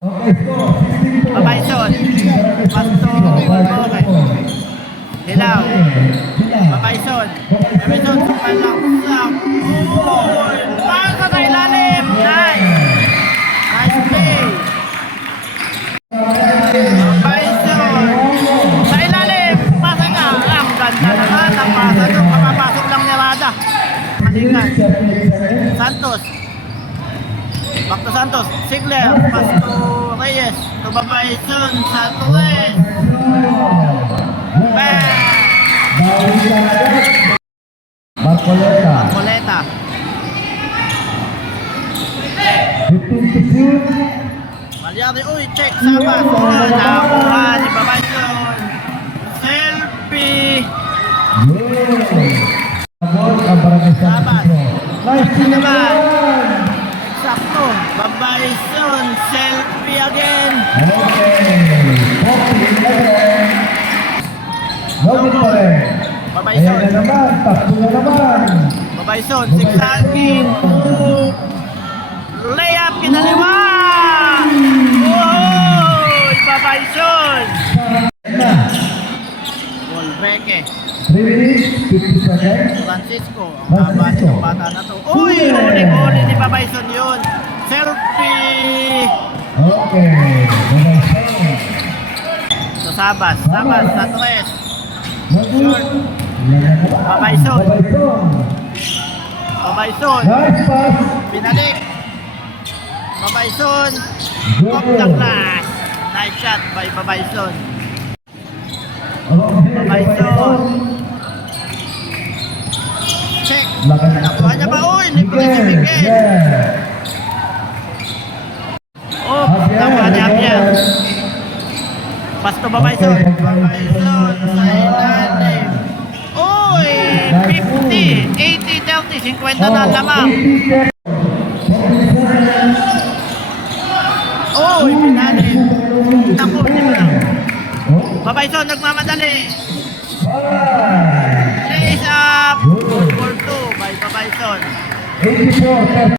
Babayson. Pasto. Okay. Dilaw. Babayson. Babayson. Sukal lang. Pasa sa ilalim. Nice. Nice play. Babayson. Sa ilalim. Pasa ka. Ang ganda naman. Ang pasa doon. Kapapasok lang ni Rada. Malingan. Santos. Back to Santos. Sigler. Pass to Reyes. To Babayson. Sa Torres. Marcoleta. Coleta. 15 to shoot. Malyari. Uy, check. Sabas. Nakuha ni Babayson. Selfie. Sabon ang Barangay San Sabas. Isidro. Nice to naman. Sakto. Babayson. Selfie again. Okay. 40-11. Login pa rin. Babayson. Ayan na naman. Takbo na naman. Babayson. Sigsagin. Layup. Kinaliwa. Uy! Babayson. Na. Volveke. 3 minutes, 50 seconds. Francisco. Ang haba nitong bata na to. Uy! Huli ni Babayson yun. Selfie. Okay. Babayson. So Sabas. Sabas. Sa Torres. Short. Babayson. Babayson. Babayson. Nice pass. Binalik. Babayson. Off the glass. Nice shot by Babayson. Babayson. Check. Nakuha niya ba? Uy! Libre si Miguel. Oh! Nakuha ni Javier. Pasto Babayson. Babayson. Sa ilalim. Uy! 50. 80-30. 50 na lamang. Uy! Pinali. Naku, hindi mo lang. Babayson nagmamadali. Lays up. 4-2 by Babayson. 84.